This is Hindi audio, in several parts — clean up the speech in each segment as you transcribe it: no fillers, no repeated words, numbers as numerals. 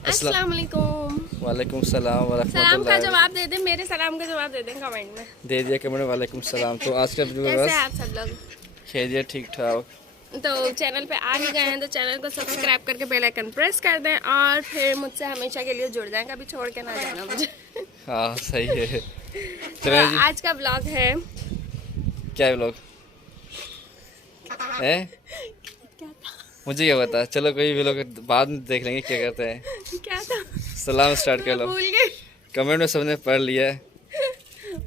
अस्सलाम वालेकुम। वालेकुम सलाम व सलाम का रहमतुल्लाह। जवाब दे दें, मेरे सलाम का जवाब दे दें कमेंट में। दे दिया कमेंट वालेकुम सलाम। तो आज का वीडियो कैसे बस हैं आप सब लोग? खैरियत ठीक ठाक। तो चैनल पे आ ही गए हैं तो चैनल को सब्सक्राइब करके बेल आइकन प्रेस कर दें और फिर मुझसे हमेशा के लिए जुड़ जाएं, कभी छोड़ के ना जाना मुझे। हाँ सही है। तो चलें जी। आज का ब्लॉग है। क्या है लोग हैं? मुझे क्या पता, चलो कोई भी लोग बाद में देख लेंगे क्या करते हैं। क्या था? सलाम स्टार्ट कर मैं लो। भूल गई। कमेंट में सबने पढ़ लिया है।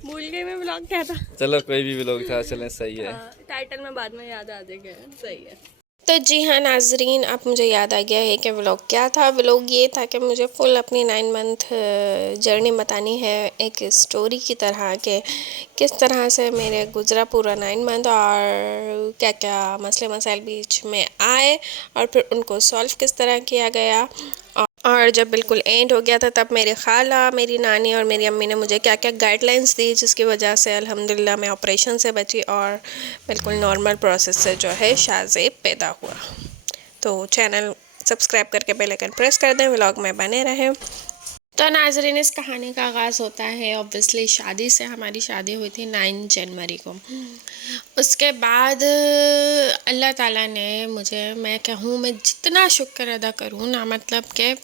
भूल गई मैं ब्लॉग क्या था। चलो कोई भी लोग था, चलें सही है। हाँ, टाइटल में बाद में याद आ जाएगा। सही है। तो जी हाँ नाजरीन, अब मुझे याद आ गया है कि व्लॉग क्या था। व्लॉग ये था कि मुझे फुल अपनी 9 मंथ जर्नी बतानी है, एक स्टोरी की तरह के किस तरह से मेरे गुजरा पूरा 9 मंथ और क्या क्या मसले मसाइल बीच में आए और फिर उनको सॉल्व किस तरह किया गया। और जब बिल्कुल एंड हो गया था तब मेरी खाला, मेरी नानी और मेरी अम्मी ने मुझे क्या क्या गाइडलाइंस दी, जिसकी वजह से अल्हम्दुलिल्लाह मैं ऑपरेशन से बची और बिल्कुल नॉर्मल प्रोसेस से जो है शाज़ेब पैदा हुआ। तो चैनल सब्सक्राइब करके बेल आइकन प्रेस कर दें, व्लॉग में बने रहें। तो नाजरीन, इस कहानी का आगाज़ होता है ऑब्वियसली शादी से। हमारी शादी हुई थी 9 जनवरी को। उसके बाद अल्लाह ताला ने मुझे, मैं कहूँ मैं जितना शुक्र अदा करूँ ना, मतलब कि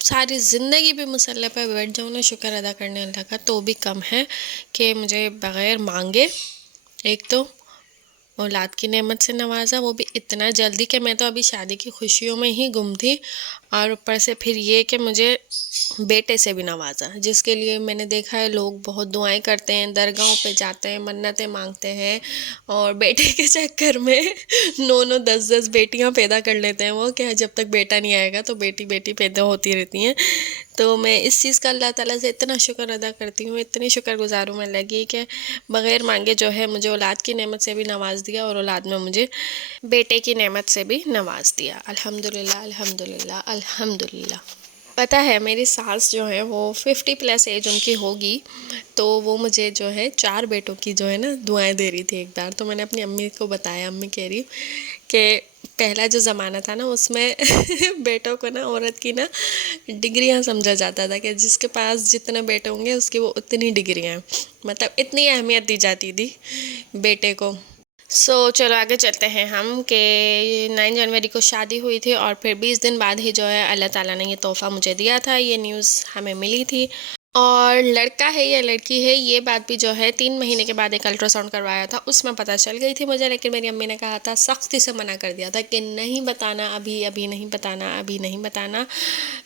सारी ज़िंदगी भी मुसल्ले पे बैठ जाऊँ ना शुक्र अदा करने अल्लाह का, तो भी कम है कि मुझे बग़ैर मांगे एक तो औलाद की नेमत से नवाज़ा, वो भी इतना जल्दी कि मैं तो अभी शादी की खुशियों में ही गुम थी। और ऊपर से फिर ये कि मुझे बेटे से भी नवाज़ा, जिसके लिए मैंने देखा है लोग बहुत दुआएं करते हैं, दरगाहों पे जाते हैं, मन्नतें मांगते हैं और बेटे के चक्कर में 9 9 10 10 बेटियां पैदा कर लेते हैं। वो क्या है, जब तक बेटा नहीं आएगा तो बेटी बेटी पैदा होती रहती हैं। तो मैं इस चीज़ का अल्लाह ताला से इतना शुक्र अदा करती हूँ, इतनी शुक्रगुजार हूँ मैं लगी कि बग़ैर मांगे जो है मुझे औलाद की नेमत से भी नवाज़ दिया और औलाद में मुझे बेटे की नेमत से भी नवाज़ दिया। अल्हम्दुलिल्लाह अल्हम्दुलिल्लाह अल्हम्दुलिल्लाह। पता है मेरी सास जो है वो 50+ एज उनकी होगी, तो वो मुझे जो है 4 बेटों की जो है ना दुआएं दे रही थी एक बार। तो मैंने अपनी अम्मी को बताया, अम्मी कह रही कि पहला जो ज़माना था ना उसमें बेटों को ना, औरत की ना डिग्रियां समझा जाता था कि जिसके पास जितने बेटे होंगे उसकी वो उतनी डिग्रियां, मतलब इतनी अहमियत दी जाती थी बेटे को। चलो आगे चलते हैं हम कि 9 जनवरी को शादी हुई थी और फिर 20 दिन बाद ही जो है अल्लाह ताला ने ये तोहफ़ा मुझे दिया था। ये न्यूज़ हमें मिली थी और लड़का है या लड़की है ये बात भी जो है 3 महीने के बाद एक अल्ट्रासाउंड करवाया था उसमें पता चल गई थी मुझे। लेकिन मेरी अम्मी ने कहा था, सख्ती से मना कर दिया था कि नहीं बताना, अभी अभी नहीं बताना, अभी नहीं बताना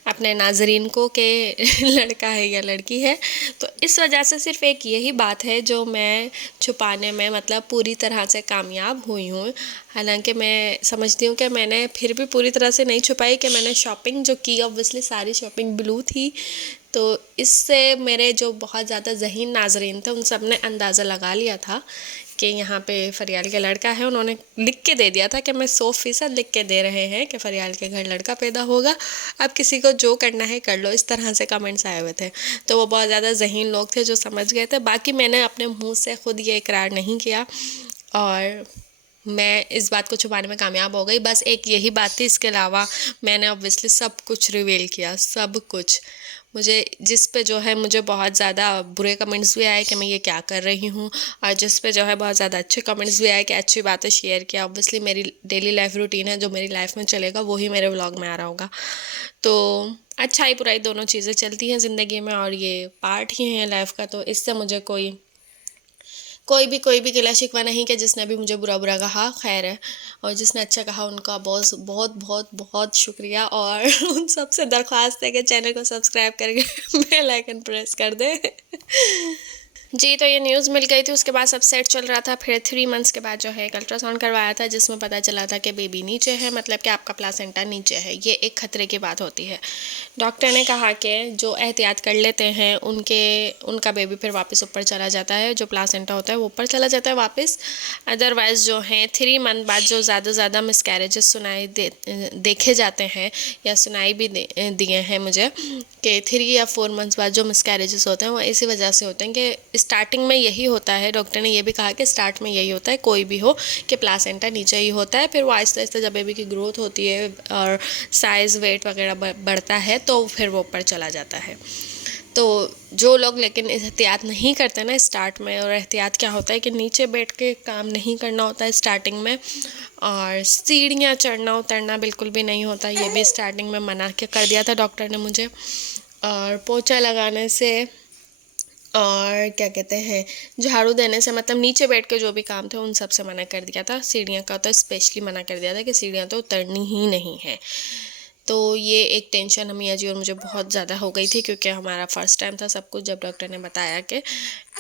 अपने नाजरीन को कि लड़का है या लड़की है। तो इस वजह से सिर्फ एक यही बात है जो मैं छुपाने में मतलब पूरी तरह से कामयाब हुई हूँ। हालांकि मैं समझती हूँ कि मैंने फिर भी पूरी तरह से नहीं छुपाई कि मैंने शॉपिंग जो की, ऑब्वियसली सारी शॉपिंग ब्लू थी। तो इससे मेरे जो बहुत ज़्यादा ज़हीन नाजरीन थे उन सब ने अंदाज़ा लगा लिया था कि यहाँ पे फरियाल का लड़का है। उन्होंने लिख के दे दिया था कि मैं 100% लिख के दे रहे हैं कि फरियाल के घर लड़का पैदा होगा, अब किसी को जो करना है कर लो। इस तरह से कमेंट्स आए हुए थे। तो वो बहुत ज़्यादा ज़हीन लोग थे जो समझ गए थे। बाकी मैंने अपने मुंह से खुद ये इकरार नहीं किया और मैं इस बात को छुपाने में कामयाब हो गई। बस एक यही बात थी, इसके अलावा मैंने ऑब्वियसली सब कुछ रिवील किया, सब कुछ। मुझे जिस पे जो है मुझे बहुत ज़्यादा बुरे कमेंट्स भी आए कि मैं ये क्या कर रही हूँ और जिस पे जो है बहुत ज़्यादा अच्छे कमेंट्स भी आए कि अच्छी बातें शेयर किया। ऑब्वियसली मेरी डेली लाइफ रूटीन है, जो मेरी लाइफ में चलेगा वही मेरे व्लॉग में आ रहा होगा। तो अच्छाई बुराई दोनों चीज़ें चलती हैं ज़िंदगी में और ये पार्ट ही है लाइफ का। तो इससे मुझे कोई भी गिला शिकवा नहीं कि जिसने भी मुझे बुरा बुरा कहा, खैर है। और जिसने अच्छा कहा उनका बहुत बहुत बहुत बहुत शुक्रिया। और उन सब से दरख्वास्त है कि चैनल को सब्सक्राइब करके बेल आइकन प्रेस कर दे। जी, तो ये न्यूज़ मिल गई थी। उसके बाद सब सेट चल रहा था। फिर 3 मंथ्स के बाद जो है एक अल्ट्रासाउंड करवाया था जिसमें पता चला था कि बेबी नीचे है, मतलब कि आपका प्लासेंटा नीचे है। ये एक खतरे की बात होती है। डॉक्टर ने कहा कि जो एहतियात कर लेते हैं उनका बेबी फिर वापस ऊपर चला जाता है, जो प्लासेंटा होता है वो ऊपर चला जाता है वापस। अदरवाइज़ जो है 3 मंथ बाद जो ज़्यादा मिसकैरेजेस देखे जाते हैं या सुनाई भी दिए हैं मुझे कि 3 या 4 मंथ्स बाद जो मिसकैरेजेस होते हैं वो इसी वजह से होते हैं कि स्टार्टिंग में यही होता है, डॉक्टर ने ये भी कहा कि स्टार्ट में यही होता है, कोई भी हो, कि प्लासेंटा नीचे ही होता है, फिर वो आहिस्ता आहिस्ता जब बेबी की ग्रोथ होती है और साइज़ वेट वगैरह बढ़ता है तो फिर वो ऊपर चला जाता है। तो जो लोग लेकिन एहतियात नहीं करते ना स्टार्ट में, और एहतियात क्या होता है कि नीचे बैठ के काम नहीं करना होता है स्टार्टिंग में, और सीढ़ियाँ चढ़ना उतरना बिल्कुल भी नहीं होता, ये भी स्टार्टिंग में मना के कर दिया था डॉक्टर ने मुझे। और पोछा लगाने से और क्या कहते हैं झाड़ू देने से, मतलब नीचे बैठ के जो भी काम थे उन सब से मना कर दिया था। सीढ़ियाँ का तो स्पेशली मना कर दिया था कि सीढ़ियाँ तो उतरनी ही नहीं है। तो ये एक टेंशन मियाँ जी और मुझे बहुत ज़्यादा हो गई थी, क्योंकि हमारा फर्स्ट टाइम था सब कुछ जब डॉक्टर ने बताया कि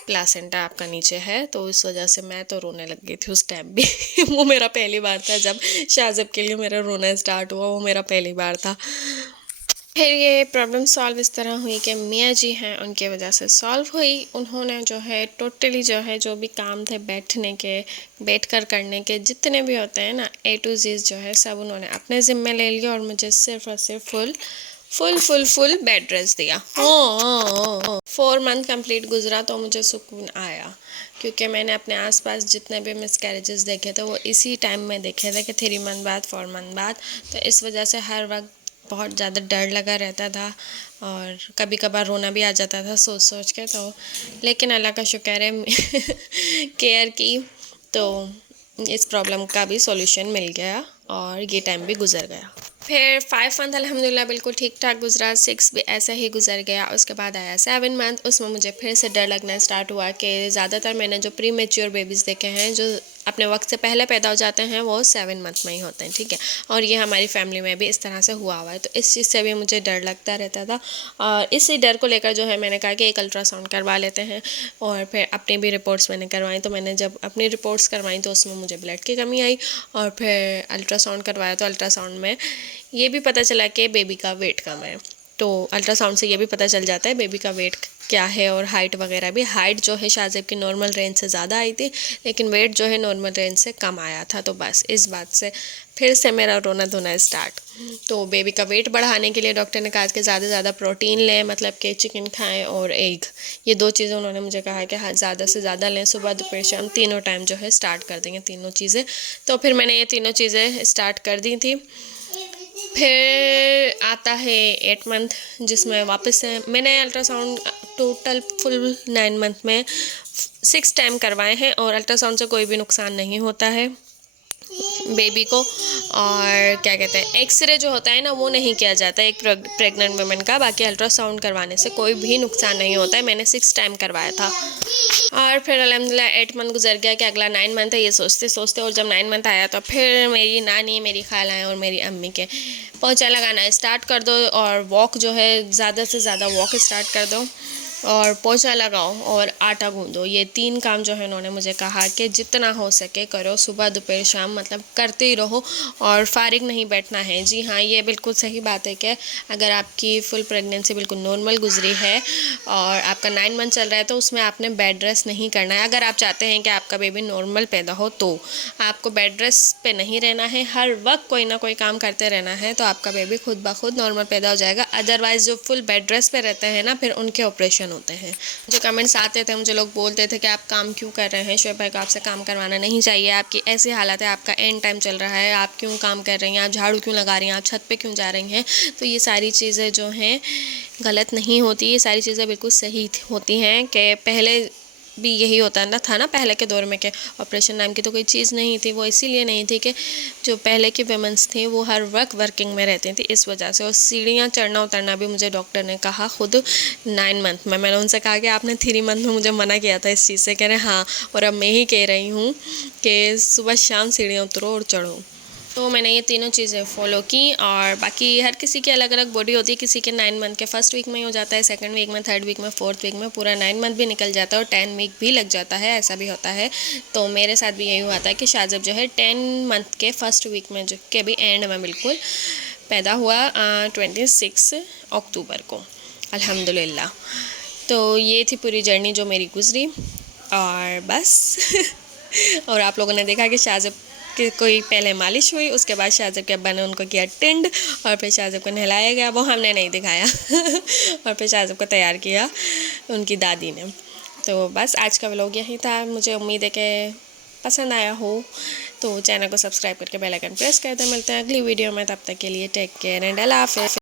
प्लासेंटा आपका नीचे है, तो इस वजह से मैं तो रोने लग गई थी उस टाइम भी। वो मेरा पहली बार था जब शाज़ब के लिए मेरा रोना स्टार्ट हुआ, वो मेरा पहली बार था। फिर ये प्रॉब्लम सॉल्व इस तरह हुई कि मियाँ जी हैं उनके वजह से सॉल्व हुई। उन्होंने जो है टोटली जो है जो भी काम थे बैठने के, बैठ कर करने के, जितने भी होते हैं ना A to Z जो है सब उन्होंने अपने ज़िम्मे ले लिया, और मुझे सिर्फ और सिर्फ फुल बेड रेस्ट दिया। 4 मंथ कंप्लीट गुजरा तो मुझे सुकून आया, क्योंकि मैंने अपने आसपास जितने भी मिसकैरेजेस देखे थे वो इसी टाइम में देखे थे कि 3 मंथ बाद 4 मंथ बाद। तो इस वजह से हर वक्त बहुत ज़्यादा डर लगा रहता था, और कभी कभार रोना भी आ जाता था सोच सोच के। तो लेकिन अल्लाह का शुक्र है केयर की, तो इस प्रॉब्लम का भी सॉल्यूशन मिल गया और ये टाइम भी गुजर गया। फिर 5 मंथ अल्हम्दुलिल्लाह बिल्कुल ठीक ठाक गुजरा, 6 भी ऐसा ही गुजर गया। उसके बाद आया 7 मंथ, उसमें मुझे फिर से डर लगना स्टार्ट हुआ कि ज़्यादातर मैंने जो प्री मेच्योर बेबीज़ देखे हैं जो अपने वक्त से पहले पैदा हो जाते हैं वो 7 मंथ में ही होते हैं, ठीक है। और ये हमारी फैमिली में भी इस तरह से हुआ हुआ है, तो इस चीज़ से भी मुझे डर लगता रहता था। और इसी डर को लेकर जो है मैंने कहा कि एक अल्ट्रासाउंड करवा लेते हैं। और फिर अपनी भी रिपोर्ट्स मैंने करवाई, तो मैंने जब अपनी रिपोर्ट्स करवाई तो उसमें मुझे ब्लड की कमी आई, और फिर अल्ट्रासाउंड करवाया तो अल्ट्रासाउंड में ये भी पता चला कि बेबी का वेट कम है। तो अल्ट्रासाउंड से ये भी पता चल जाता है बेबी का वेट क्या है, और हाइट वगैरह भी। हाइट जो है शाज़ेब की नॉर्मल रेंज से ज़्यादा आई थी, लेकिन वेट जो है नॉर्मल रेंज से कम आया था। तो बस इस बात से फिर से मेरा रोना धोना स्टार्ट। तो बेबी का वेट बढ़ाने के लिए डॉक्टर ने कहा कि ज़्यादा से ज़्यादा प्रोटीन लें, मतलब कि चिकन खाएं और एग, ये 2 चीज़ें उन्होंने मुझे कहा है कि हाँ ज़्यादा से ज़्यादा लें, सुबह दोपहर शाम तीनों टाइम जो है स्टार्ट कर देंगे तीनों चीज़ें। तो फिर मैंने ये तीनों चीज़ें स्टार्ट कर दी थी। फिर आता है 8 मंथ, जिसमें वापस से मैंने अल्ट्रासाउंड टोटल फुल 9 मंथ में 6 टाइम करवाए हैं, और अल्ट्रासाउंड से कोई भी नुकसान नहीं होता है बेबी को। और क्या कहते हैं एक्सरे जो होता है ना वो नहीं किया जाता है एक प्रेग्नेंट वुमेन का, बाकी अल्ट्रासाउंड करवाने से कोई भी नुकसान नहीं होता है। मैंने 6 टाइम करवाया था। और फिर अल्हम्दुलिल्लाह 8 मंथ गुजर गया कि अगला 9 मंथ है, ये सोचते सोचते, और जब 9 मंथ आया तो फिर मेरी नानी, मेरी खालाएँ और मेरी अम्मी के पोंछा लगाना स्टार्ट कर दो, और वॉक जो है ज़्यादा से ज़्यादा वॉक स्टार्ट कर दो, और पोंछा लगाओ और आटा गूंदो। ये 3 काम जो है उन्होंने मुझे कहा कि जितना हो सके करो, सुबह दोपहर शाम, मतलब करते ही रहो और फारिग नहीं बैठना है। जी हाँ, ये बिल्कुल सही बात है कि अगर आपकी फुल प्रेगनेंसी बिल्कुल नॉर्मल गुजरी है और आपका 9 मंथ चल रहा है तो उसमें आपने बेड रेस्ट नहीं करना है। अगर आप चाहते हैं कि आपका बेबी नॉर्मल पैदा हो तो आपको बेड रेस्ट पे नहीं रहना है, हर वक्त कोई ना कोई काम करते रहना है, तो आपका बेबी खुद ब खुद नॉर्मल पैदा हो जाएगा। अदरवाइज़ जो फुल बेड रेस्ट पे रहते हैं ना, फिर उनके ऑपरेशन होते हैं। जो कमेंट्स आते थे, मुझे लोग बोलते थे कि आप काम क्यों कर रहे हैं, शोएब भाई को आपसे काम करवाना नहीं चाहिए, आपकी ऐसी हालत है, आपका एंड टाइम चल रहा है, आप क्यों काम कर रही हैं, आप झाड़ू क्यों लगा रही हैं, आप छत पे क्यों जा रही हैं। तो ये सारी चीज़ें जो हैं गलत नहीं होती, ये सारी चीज़ें बिल्कुल सही होती हैं। कि पहले भी यही होता था ना पहले के दौर में, कि ऑपरेशन नाम की तो कोई चीज़ नहीं थी। वो इसीलिए नहीं थी कि जो पहले की वुमेन्स थी वो हर वक्त वर्किंग में रहती थी, इस वजह से। और सीढ़ियाँ चढ़ना उतरना भी मुझे डॉक्टर ने कहा खुद 9 मंथ में। मैंने उनसे कहा कि आपने 3 मंथ में मुझे मना किया था इस चीज़ से। कह रहे हाँ, और अब मैं ही कह रही हूँ कि सुबह शाम सीढ़ियाँ उतरो और चढ़ो। तो मैंने ये तीनों चीज़ें फॉलो की। और बाकी हर किसी की अलग अलग बॉडी होती है, किसी के 9 मंथ के फर्स्ट वीक में ही हो जाता है, सेकंड वीक में, थर्ड वीक में, फोर्थ वीक में पूरा 9 मंथ भी निकल जाता है, और 10 वीक भी लग जाता है, ऐसा भी होता है। तो मेरे साथ भी यही हुआ था कि शाज़ब जो है 10 मंथ के फर्स्ट वीक में, जो के भी एंड में बिल्कुल पैदा हुआ 26 अक्टूबर को, अल्हम्दुलिल्लाह। तो ये थी पूरी जर्नी जो मेरी गुजरी, और बस और आप लोगों ने देखा कि शाज़ब कि कोई पहले मालिश हुई, उसके बाद शाज़ब के अब्बा ने उनको किया टिंड, और फिर शाज़ब को नहलाया गया, वो हमने नहीं दिखाया और फिर शाज़ब को तैयार किया उनकी दादी ने। तो बस आज का व्लॉग यही था। मुझे उम्मीद है कि पसंद आया हो, तो चैनल को सब्सक्राइब करके बेल आइकन प्रेस कर दे। मिलते हैं अगली वीडियो में, तब तक के लिए टेक केयर एंड अल्लाह हाफ़िज़।